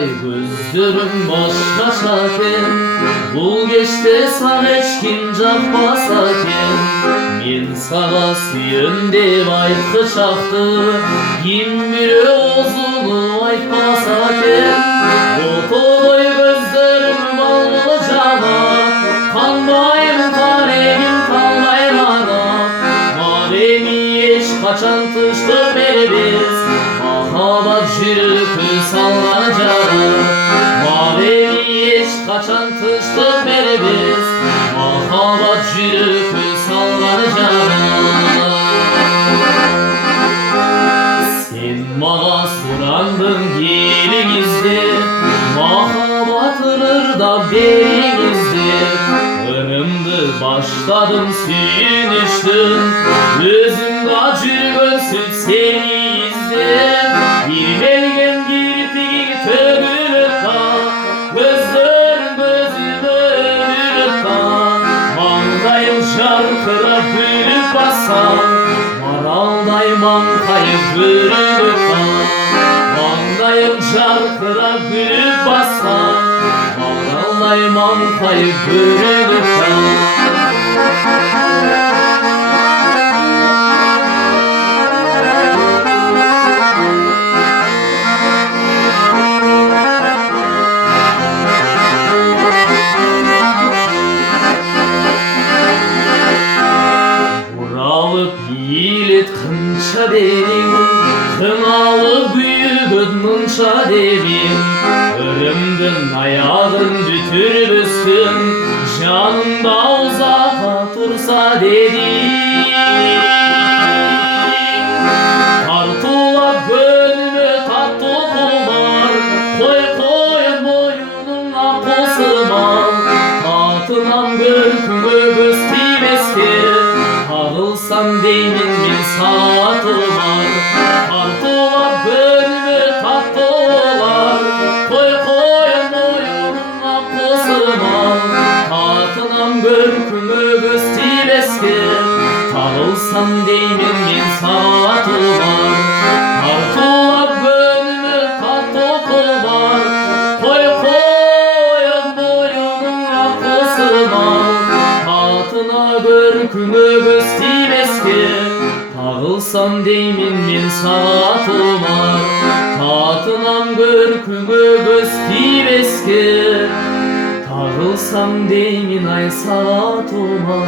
Ağladay gözlerim başka şaken, bul geçte sana hiç kim cahbasaken. Men sağa süyün dep aytkışaktı, kim biri ozunu aytpasaken. Otoy gözlerim ballı jana, kanmayın karegim kalmayın ana. Mavemi eş kaçan tıştı beribez, mahabat jürükü sallanacak. Mavemi eş kaçan tıştı beribez, mahabat jürükü sallanacak. Sen mağa surandın gelinizde, mahabat ırırda berinizde. Irımdı başladım süyünüştüm, özümda jürgön süt seni izlem. Bir belgen girpigi tөгülüp da, gözlerin gözüme ölüp da. Mangayım jarkıra bülüp bassam, maralday mankayıp bürünüp da. Mangayım jarkıra bülüp bassam, maralday mankayıp bürünüp da. Yiğilit kınça derim, kınalı büyüdün mınça derim. Örümdün ayağın bütürmüşsün, canımda uzaka tursa dedim. Tartula gönlüme tatlı kullar, koy koy boynuna posuma. Tatınam görkümü göstermeske, ağılsam deymin bir saatı var. Tartılar gönlüme tatlı olar, koy koy boynuna posuma. Tatınam görkümü göstereske, ağılsam deymin bir saatı var. Tartılar gönlüme tatlı olar, koy koy boynuna posuma. Tatına görkümü göstereske, tağılsam deymin min saatıma. Tatınam görkümü göstereske, tağılsam deymin ay saatıma.